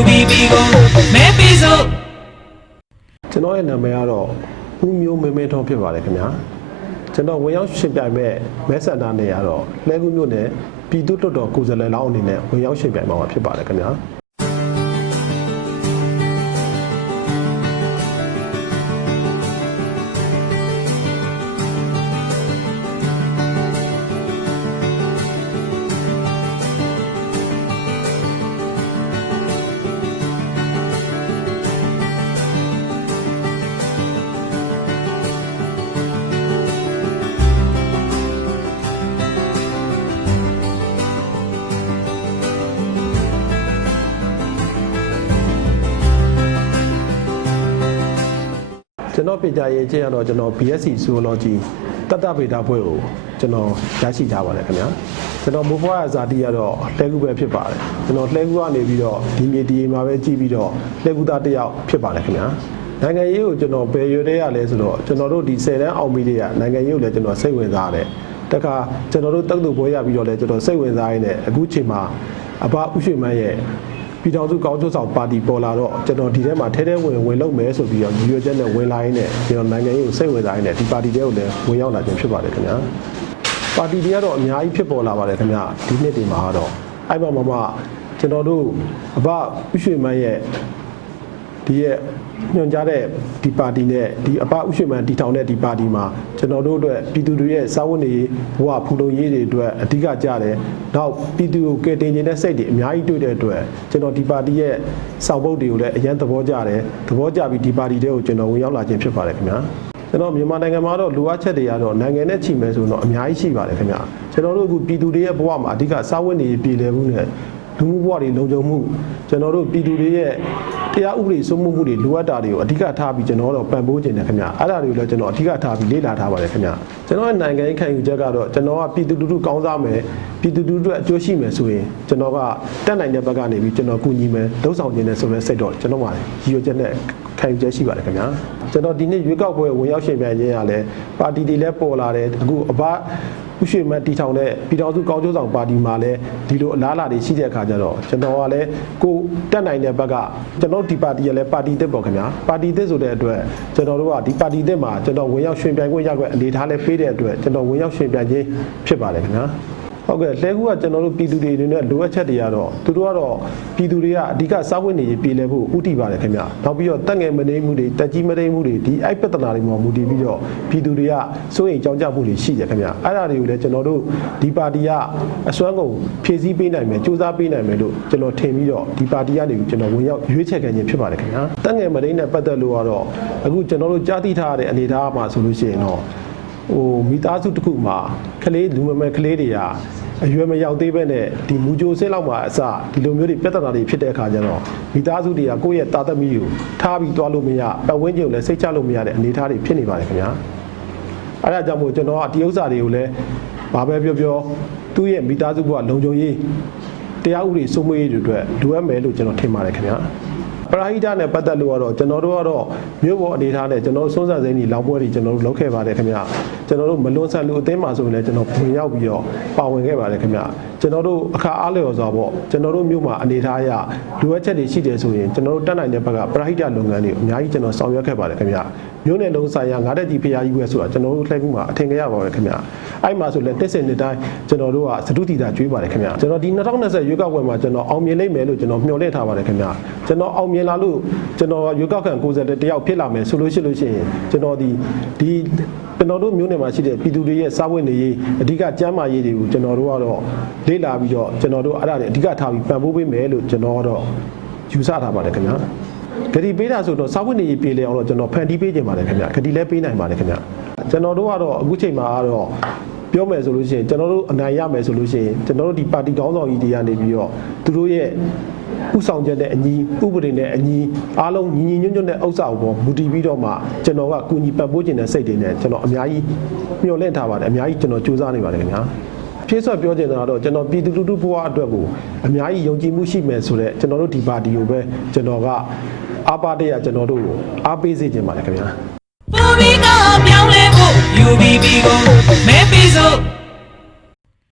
UBB ကိုမဲပေးစို့ကျွန်တော်ရဲ့နာမည်ကတော့ဦးမျိုးမင်းမင်းထွန်းဖြစ်ပါတယ်ခင်ဗျာကျွန်တော်ဝင်ရောက်ရှင်ပြိုင်မဲ့မဲဆန္ဒနယ်ရတော့လှည်းကူးမြို့နယ်ပြည်သူ့လွှတ်တော်ကိုယ်စားလှယ်လောင်းအနေနဲ့ဝင်ရောက်ရှင်ပြိုင်မှာဖြစ်ပါတယ်ခင်ဗျာကျွန်တော်ပြည်ကြရေးကျင့်ရတော့ကျွန်တော် BSc Zoology တတဗေဒဘွဲ့ကိုကျွန်တော်ရရှိထားပါတယ်ခင်ဗျာကျွန်တော်မိုးဖွားရဇာတိရတော့လှည်းကူးပဲဖြစ်ပါတယ်ကျွန်တော်လှည်းကူးကနေပြီးတော့ဒီမြေဒီမှာပဲကြည့်ပြီးတော့လှည်းကူးသားတစ်ယောက်ဖြစ်ပါတယ်ခင်ဗျာနိုင်ငံရေးကိုကျွန်တော်ဘယ်ရွယ်တည်းရလဲဆိုတော့ကျွန်တော်တို့ဒီ10တန်းအောင်ပြီးတဲ့နိုင်ငံရေးကိုလည်းကျွန်တော်စိတ်ဝင်စားတယ်တခါကျွန်တော်တို့တက်တူဘွဲရပြီးတော့လည်းကျွန်တော်စိတ်ဝင်စားရင်းနဲ့အခုချိန်မှာအဘဥရွှေမန်းရဲ့ပြည်ထောင်စုကောင်းကျိုးဆောင်ပါတီပေါ်လာတော့ကျွန်တော်ဒီထဲမှာထဲထဲဝင်လုပ်မယ်ဆိုပြီးတော့ရည်ရွယ်ချက်နဲ့ဝင်လာရင်းနဲ့ကျွန်တော်နိုင်ငံရေးကိုစိတ်ဝင်စားရင်းနဲ့ဒီပါတီတွေကိုလည်းဝင်ရောက်လာခြင်းဖြစ်ပါတယ်ခင်ဗျာပါတီတွေကတော့အများကြီးဖြစ်ပေါ်လာပါတယ်ခင်ဗျာဒီနှစ်ဒီမှာတော့အဲ့မှာမှကျွန်တော်တို့အဘဥရွှေမန်းရဲ့ဒီရဲ့ညွှန်ကြားတဲ့ဒီပါတီနဲ့ဒီအပဥရွှေမန်းတီထောင်တဲ့ဒီပါတီမှာကျွန်တော်တို့အတွက်ပြည်သူတွေရဲ့စာဝတ်နေဘဝဖူလုံရေးတွေအတွက်အဓိကကြတယ်။နောက်ပြည်သူကိုကယ်တင်ခြင်းတဲ့စိတ်တွေအများကြီးတွေ့တဲ့အတွက်ကျွန်တော်ဒီပါတီရဲ့စောက်ပုတ်တွေကိုလည်းအရင်သဘောကျတယ်။သဘောကျပြီးဒီပါတီတွေကိုကျွန်တော်ဝင်ရောက်လာခြင်းဖြစ်ပါတယ်ခင်ဗျာ။ကျွန်တော်မြန်မာနိုင်ငံမှာတော့လိုအပ်ချက်တွေကတော့နိုင်ငံနဲ့ချီမယ်ဆိုတော့အများကြီးရှိပါတယ်ခင်ဗျာ။ကျွန်တော်တို့အခုပြည်သူတွေရဲ့ဘဝမှာအဓိကစာဝတ်နေပြည်လည်မှုနဲ့လူမှုဘဝတွေလုံခြုံမှုကျွန်တော်တို့ပြည်သူတွေရဲ့တရားဥပဒေစိုးမိုးမှုတွေလိုအပ်တာတွေကိုအဓိကထားပြီးကျွန်တော်တို့ပံ့ပိုးခြင်းတယ်ခင်ဗျာအဲ့ဒါတွေကိုလည်းကျွန်တော်အဓိကထားပြီးလေ့လာထားပါတယ်ခင်ဗျာကျွန်တော်ရဲ့နိုင်ငံရေးခံယူချက်ကတော့ကျွန်တော်ကပြည်သူလူထုကောင်းစားမယ်ပြည်သူလူထုအကျိုးရှိမယ်ဆိုရင်ကျွန်တော်ကတက်နိုင်တဲ့ဘက်ကနေပြီးကျွန်တော်ကူညီမယ်လှုပ်ဆောင်ခြင်းနဲ့ဆိုတဲ့စိတ်တော့ကျွန်တော်မှာရည်ရွယ်ချက်နဲ့ခံယူချက်ရှိပါတယ်ခင်ဗျာကျွန်တော်ဒီနေ့ရွေးကောက်ပွဲဝင်ရောက်ရှင်ပြိုင်ခြင်းရလဲပါတီတွေလည်းပေါ်လာတယ်အခုအဘဥရွှေမန်းတီထောင်တဲ့ပြည်တော်စုကောင်းကျိုးဆောင်ပါတီမှာလည်းဒီလိုအလားအလာတွေရှိတဲ့အခါကျတော့ကျွန်တော်ကလည်းကိုတက်နိုင်တဲ့ဘက်ကကျွန်တော်ဒီပါတီကလည်းပါတီသစ်ပေါ့ခင်ဗျာပါတီသစ်ဆိုတဲ့အတွက်ကျွန်တော်တို့ကဒီပါတီသစ်မှာကျွန်တော်ဝင်ရောက်ရှင်ပြိုင်ခွင့်ရခွင့်အနေထားလည်းပေးတဲ့အတွက်ကျွန်တော်ဝင်ရောက်ရှင်ပြိုင်ခြင်းဖြစ်ပါတယ်ခင်ဗျာဟုတ်ကဲ့လှည်းကူးကကျွန်တော်တို့ပြည်သူတွေနဲ့လိုအပ်ချက်တွေကတော့သူတို့ကတော့ပြည်သူတွေကအဓိကစားဝတ်နေရေးပြည်လဲဖို့ဥတီပါတယ်ခင်ဗျနောက်ပြီးတော့တက်ငယ်မနေမှုတွေတက်ကြီးမနေမှုတွေဒီအိုက်ပြဿနာတွေမှာမူတည်ပြီးတော့ပြည်သူတွေကစိုးရိမ်ကြောင်းကြမှုတွေရှိတယ်ခင်ဗျအဲ့ဒါတွေကိုလည်းကျွန်တော်တို့ဒီပါတီကအစွမ်းကုန်ဖြည့်ဆည်းပေးနိုင်မယ်စူးစမ်းပေးနိုင်မယ်လို့ကျွန်တော်ထင်ပြီးတော့ဒီပါတီကနေကျွန်တော်ဝင်ရောက်ရွေးချယ်ခံခြင်းဖြစ်ပါတယ်ခင်ဗျတက်ငယ်မနေနဲ့ပတ်သက်လို့ကတော့အခုကျွန်တော်တို့ကြားသိထားရတဲ့အနေအထားမှာဆိုလို့ရှိရင်တော့မိသားစုတစ်ခုမှာကလေးလူမမယ်ကလေးတွေကအရွယ်မရောက်သေးပဲနဲ့ဒီမူကြိုဆင်းလောက်မှာအစဒီလိုမျိုးတွေပြဿနာတွေဖြစ်တဲ့အခါကျတော့မိသားစုတွေကကိုယ့်ရဲ့တာသမီကိုထားပြီးသွားလို့မရပတ်ဝန်းကျင်ကိုလည်းစိတ်ချလို့မရတဲ့အနေအထားတွေဖြစ်နေပါတယ်ခင်ဗျာအဲဒါကြောင့်မို့ကျွန်တော်ကဒီဥစ္စာတွေကိုလည်းဘာပဲပြောပြောသူ့ရဲ့မိသားစုဘဝလုံခြုံရေးတရားဥပဒေစိုးမိုးရေးတွေအတွက်လိုအပ်မယ်လို့ကျွန်တော်ထင်ပါတယ်ခင်ဗျာပရာဟိတနဲ့ပတ်သက်လို့ကတော့ကျွန်တော်တို့ကတော့မြို့ပေါ်အနေထားနဲ့ကျွန်တော်စွန်းစားစိမ်းကြီးလောက်ပွဲတွေကျွန်တော်တို့လုပ်ခဲ့ပါတယ်ခင်ဗျာကျွန်တော်တို့မလွန်ဆန်လူအသင်းမှာဆိုရင်လည်းကျွန်တော်ဝင်ရောက်ပြီးတော့ပါဝင်ခဲ့ပါတယ်ခင်ဗျာကျွန်တော်တို့အခါအားလျော်စွာပေါ့ကျွန်တော်တို့မြို့မှာအနေထားအရလိုအပ်ချက်တွေရှိတယ်ဆိုရင်ကျွန်တော်တို့တက်နိုင်တဲ့ဘက်ကပရာဟိတလုပ်ငန်းတွေအများကြီးကျွန်တော်ဆောင်ရွက်ခဲ့ပါတယ်ခင်ဗျာမြို့နယ်လုံးဆိုင်ရာငါးတက်ကြီးဖရာကြီးပဲဆိုတာကျွန်တော်တို့လှည့်ကူးမှာအထင်ကြီးရပါတယ်ခင်ဗျာအဲ့မှာဆိုလည်းတက်စင်တဲ့တိုင်းကျွန်တော်တို့ကစတုတီတာကျွေးပါတယ်ခင်ဗျာကျွန်တော်ဒီ2020ရွေးကောက်ပွဲမှာကျွန်တော်အောင်မြင်နိုင်မယ်လို့ကျွန်တော်မျှော်လင့်ထားပါတယ်ခင်ဗျာကျွန်တော်အောင်မြင်လာလို့ကျွန်တော်ရွေးကောက်ခံကိုယ်စားလှယ်တယောက်ဖြစ်လာမယ်ဆိုလို့ရှိရင်ကျွန်တော်ဒီကျွန်တော်တို့မျိုးနယ်မှာရှိတဲ့ပြည်သူတွေရဲ့စားဝတ်နေရေးအဓိကကျန်းမာရေးတွေကိုကျွန်တော်တို့ကတော့လေ့လာပြီးတော့ကျွန်တော်တို့အဲ့ဒါတွေအဓိကထားပြီးပံ့ပိုးပေးမယ်လို့ကျွန်တော်ကတော့ယူဆထားပါတယ်ခင်ဗျာဂတိပေးတာဆိုတော့စားဝတ်နေရေးပြည်လဲအောင်တော့ကျွန်တော်ဖန်တီးပေးခြင်းပါတယ်ခင်ဗျာဂတိလည်းပေးနိုင်ပါတယ်ခင်ဗျာကျွန်တော်တို့ကတော့အခုချိန်မှာကတော့ပြောမယ်ဆိုလို့ရှိရင်ကျွန်တော်တို့အနိုင်ရမယ်ဆိုလို့ရှိရင်ကျွန်တော်တို့ဒီပါတီကောင်းဆောင်ကြီးတွေကနေပြီးတော့သူတို့ရဲ့ဥဆောင်ချက်နဲ့အညီဥပဒေနဲ့အညီအားလုံးညီညွတ်တဲ့ဥစ္စာကိုမူတည်ပြီးတော့မှကျွန်တော်ကကူညီပံ့ပိုးခြင်းတဲ့စိတ်တွေနဲ့ကျွန်တော်အများကြီးမျှော်လင့်ထားပါတယ်အများကြီးကျွန်တော်ကြိုးစားနေပါတယ်ခင်ဗျာဖြည့်စွက်ပြောချင်တာတော့ကျွန်တော်ပြည်သူလူထုဘဝအတွက်ကိုအများကြီးယုံကြည်မှုရှိမယ်ဆိုတော့ကျွန်တော်တို့ဒီပါတီကိုပဲကျွန်တော်ကအားပါတရကျွန်တော်တို့ကိုအားပေးစေချင်ပါတယ်ခင်ဗျာပူပြီးတော့ပြောင်းလဲဖို့ UBB ကိုမဲပေးစို့